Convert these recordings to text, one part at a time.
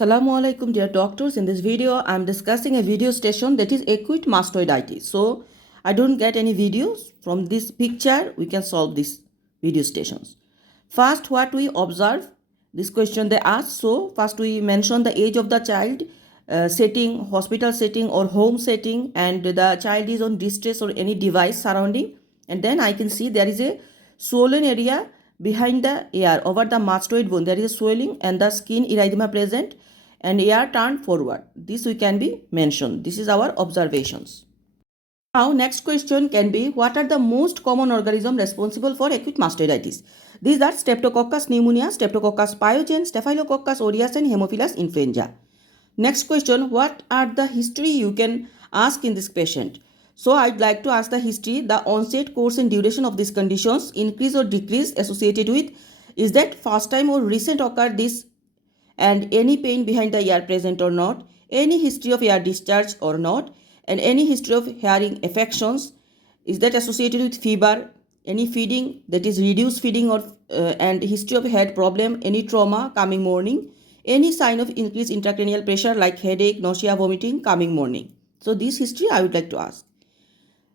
Assalamu alaikum dear doctors. In this video I am discussing a video station that is acute mastoiditis. So I don't get any videos from this picture. We can solve these video stations. First, what we observe, this question they ask. So first we mention the age of the child, setting, hospital setting or home setting, and the child is on distress or any device surrounding. And then I can see there is a swollen area behind the ear over the mastoid bone. There is a swelling and the skin erythema present and ear turned forward. This we can be mentioned. This is our observations. Now next question can be, what are the most common organisms responsible for acute mastoiditis? These are Streptococcus pneumonia, Streptococcus pyogenes, Staphylococcus aureus and Haemophilus influenza. Next question, what are the history you can ask in this patient? So I'd like to ask the history, the onset, course and duration of these conditions, increase or decrease associated with, is that first time or recent occurred this, and any pain behind the ear present or not, any history of ear discharge or not, and any history of hearing affections, is that associated with fever, any feeding, that is reduced feeding or and history of head problem, any trauma coming morning, any sign of increased intracranial pressure like headache, nausea, vomiting coming morning. So this history I would like to ask.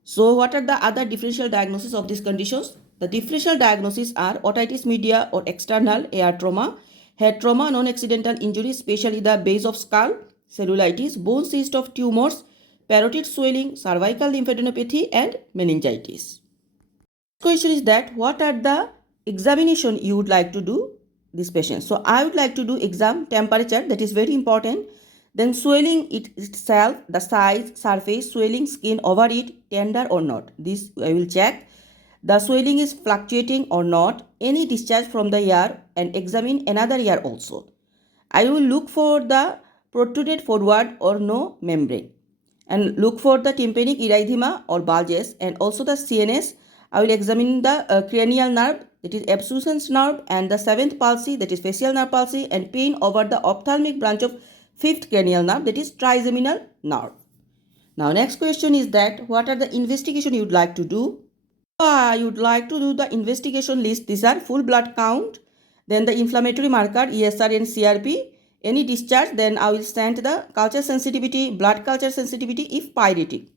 So what are the other differential diagnoses of these conditions? The differential diagnoses are otitis media or external ear trauma, head trauma, non-accidental injury, especially the base of skull, cellulitis, bone cyst of tumors, parotid swelling, cervical lymphadenopathy and meningitis. Question is that what are the examination you would like to do this patient? So I would like to do exam temperature, that is very important. Then swelling itself, the size, surface, swelling, skin over it, tender or not. This I will check. The swelling is fluctuating or not, any discharge from the ear, and examine another ear also. I will look for the protruded forward or no membrane, and look for the tympanic erythema or bulges, and also the CNS. I will examine the cranial nerve, that is abscissens nerve, and the seventh palsy, that is facial nerve palsy, and pain over the ophthalmic branch of fifth cranial nerve, that is trigeminal nerve. Now next question is that what are the investigation you would like to do? I would like to do the investigation list. These are full blood count, then the inflammatory marker ESR and CRP, any discharge, then I will send the culture sensitivity, blood culture sensitivity if pyretic.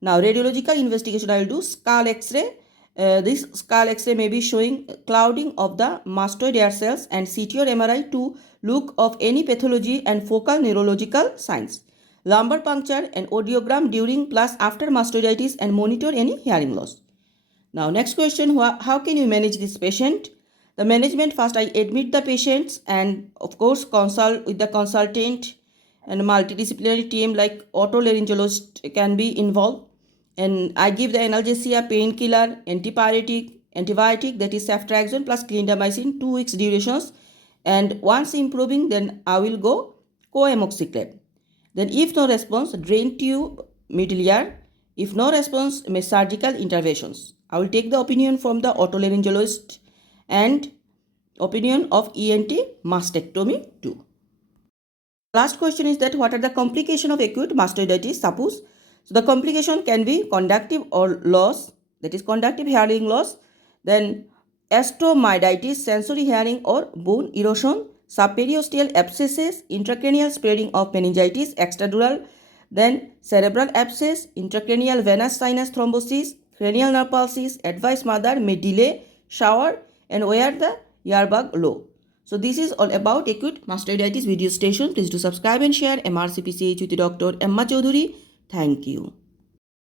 Now radiological investigation I will do skull x-ray. This skull x-ray may be showing clouding of the mastoid ear cells, and CT or MRI to look of any pathology and focal neurological signs. Lumbar puncture and audiogram during plus after mastoiditis and monitor any hearing loss. Now next question, how can you manage this patient? The management, first I admit the patients and of course consult with the consultant, and multidisciplinary team like otolaryngologist can be involved, and I give the analgesia, painkiller, antipyretic, antibiotic, that is ceftriaxone plus clindamycin, 2 weeks durations, and once improving then I will go coamoxiclav. Then if no response, drain tube, middle ear. If no response, surgical interventions. I will take the opinion from the otolaryngologist and opinion of ENT mastectomy too. Last question is that what are the complications of acute mastoiditis? Suppose, so the complication can be conductive or loss, that is conductive hearing loss, then astomyditis, sensory hearing or bone erosion, subperiosteal abscesses, intracranial spreading of meningitis, extradural, then cerebral abscess, intracranial venous sinus thrombosis, cranial nerve palsy. Advice mother may delay shower and wear the earbud low. So this is all about acute mastoiditis video station. Please do subscribe and share. MRCPCH with Dr. Emma Chaudhuri. Thank you.